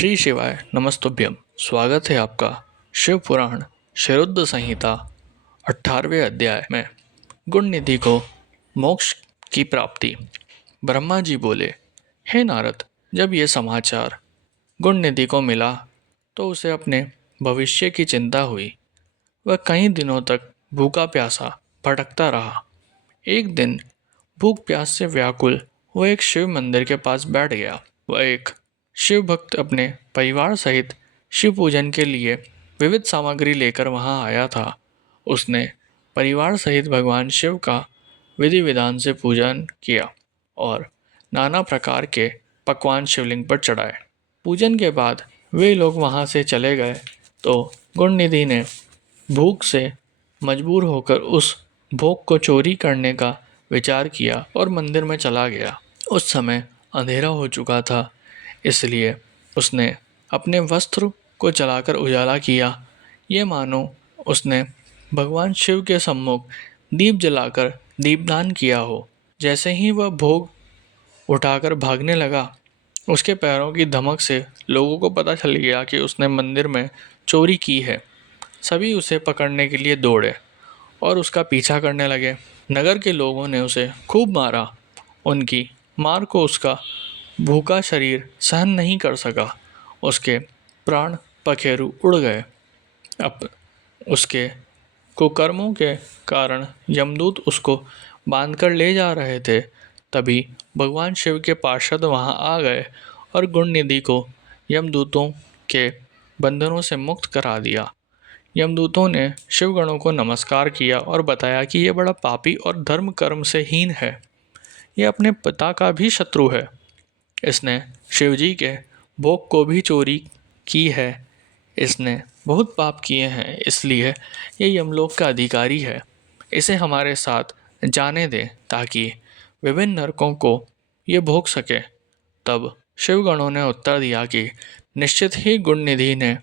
श्री शिवाय नमस्तुभ्यम। स्वागत है आपका शिव पुराण शरुद्ध संहिता 18वें अध्याय में। गुण निधि को मोक्ष की प्राप्ति। ब्रह्मा जी बोले, हे नारद, जब ये समाचार गुण निधि को मिला तो उसे अपने भविष्य की चिंता हुई। वह कई दिनों तक भूखा प्यासा भटकता रहा। एक दिन भूख प्यास से व्याकुल वह एक शिव मंदिर के पास बैठ गया। वह एक शिव भक्त अपने परिवार सहित शिव पूजन के लिए विविध सामग्री लेकर वहां आया था। उसने परिवार सहित भगवान शिव का विधि विधान से पूजन किया और नाना प्रकार के पकवान शिवलिंग पर चढ़ाए। पूजन के बाद वे लोग वहां से चले गए तो गुण निधि ने भूख से मजबूर होकर उस भोग को चोरी करने का विचार किया और मंदिर में चला गया। उस समय अंधेरा हो चुका था, इसलिए उसने अपने वस्त्र को जलाकर उजाला किया। ये मानो उसने भगवान शिव के सम्मुख दीप जलाकर दीपदान किया हो। जैसे ही वह भोग उठाकर भागने लगा, उसके पैरों की धमक से लोगों को पता चल गया कि उसने मंदिर में चोरी की है। सभी उसे पकड़ने के लिए दौड़े और उसका पीछा करने लगे। नगर के लोगों ने उसे खूब मारा। उनकी मार को उसका भूखा शरीर सहन नहीं कर सका। उसके प्राण पखेरु उड़ गए। अब उसके कुकर्मों के कारण यमदूत उसको बांधकर ले जा रहे थे। तभी भगवान शिव के पार्षद वहां आ गए और गुण निधि को यमदूतों के बंधनों से मुक्त करा दिया। यमदूतों ने शिवगणों को नमस्कार किया और बताया कि यह बड़ा पापी और धर्म कर्म से हीन है। यह अपने पिता का भी शत्रु है। इसने शिवजी के भोग को भी चोरी की है। इसने बहुत पाप किए हैं, इसलिए ये यमलोक का अधिकारी है। इसे हमारे साथ जाने दें ताकि विभिन्न नरकों को ये भोग सके। तब शिवगणों ने उत्तर दिया कि निश्चित ही गुण निधि ने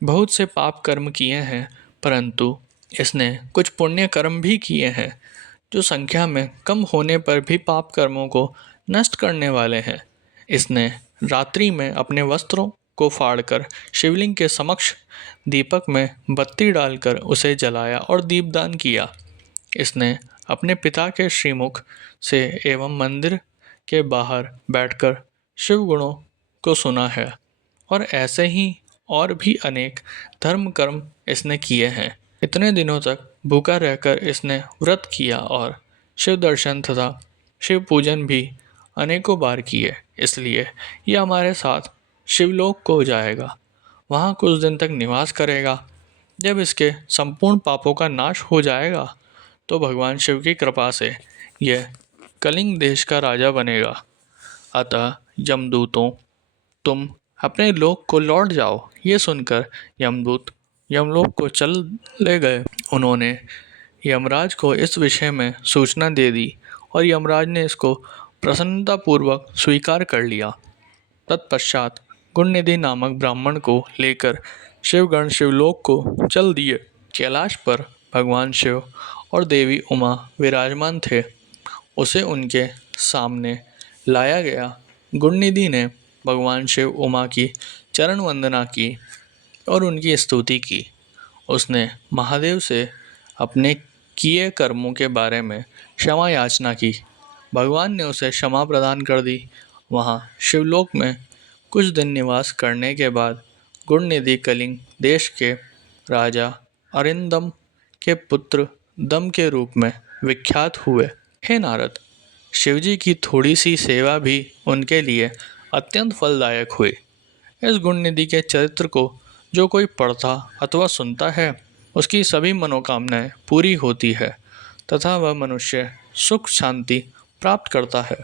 बहुत से पाप कर्म किए हैं, परंतु इसने कुछ पुण्य कर्म भी किए हैं जो संख्या में कम होने पर भी पाप कर्मों को नष्ट करने वाले हैं। इसने रात्रि में अपने वस्त्रों को फाड़कर शिवलिंग के समक्ष दीपक में बत्ती डालकर उसे जलाया और दीपदान किया। इसने अपने पिता के श्रीमुख से एवं मंदिर के बाहर बैठकर शिव गुणों को सुना है और ऐसे ही और भी अनेक धर्म कर्म इसने किए हैं। इतने दिनों तक भूखा रहकर इसने व्रत किया और शिव दर्शन तथा शिव पूजन भी अनेकों बार किए, इसलिए यह हमारे साथ शिवलोक को जाएगा। वहाँ कुछ दिन तक निवास करेगा। जब इसके संपूर्ण पापों का नाश हो जाएगा तो भगवान शिव की कृपा से यह कलिंग देश का राजा बनेगा। अतः यमदूतों, तुम अपने लोक को लौट जाओ। ये सुनकर यमदूत यमलोक को चले गए। उन्होंने यमराज को इस विषय में सूचना दे दी और यमराज ने इसको प्रसन्नतापूर्वक स्वीकार कर लिया। तत्पश्चात गुण निधि नामक ब्राह्मण को लेकर शिवगण शिवलोक को चल दिए। कैलाश पर भगवान शिव और देवी उमा विराजमान थे। उसे उनके सामने लाया गया। गुण निधि ने भगवान शिव उमा की चरण वंदना की और उनकी स्तुति की। उसने महादेव से अपने किए कर्मों के बारे में क्षमा याचना की। भगवान ने उसे क्षमा प्रदान कर दी। वहाँ शिवलोक में कुछ दिन निवास करने के बाद गुण निधि कलिंग देश के राजा अरिंदम के पुत्र दम के रूप में विख्यात हुए। हे नारद, शिवजी की थोड़ी सी सेवा भी उनके लिए अत्यंत फलदायक हुई। इस गुण निधि के चरित्र को जो कोई पढ़ता अथवा सुनता है, उसकी सभी मनोकामनाएं पूरी होती है तथा वह मनुष्य सुख शांति प्राप्त करता है।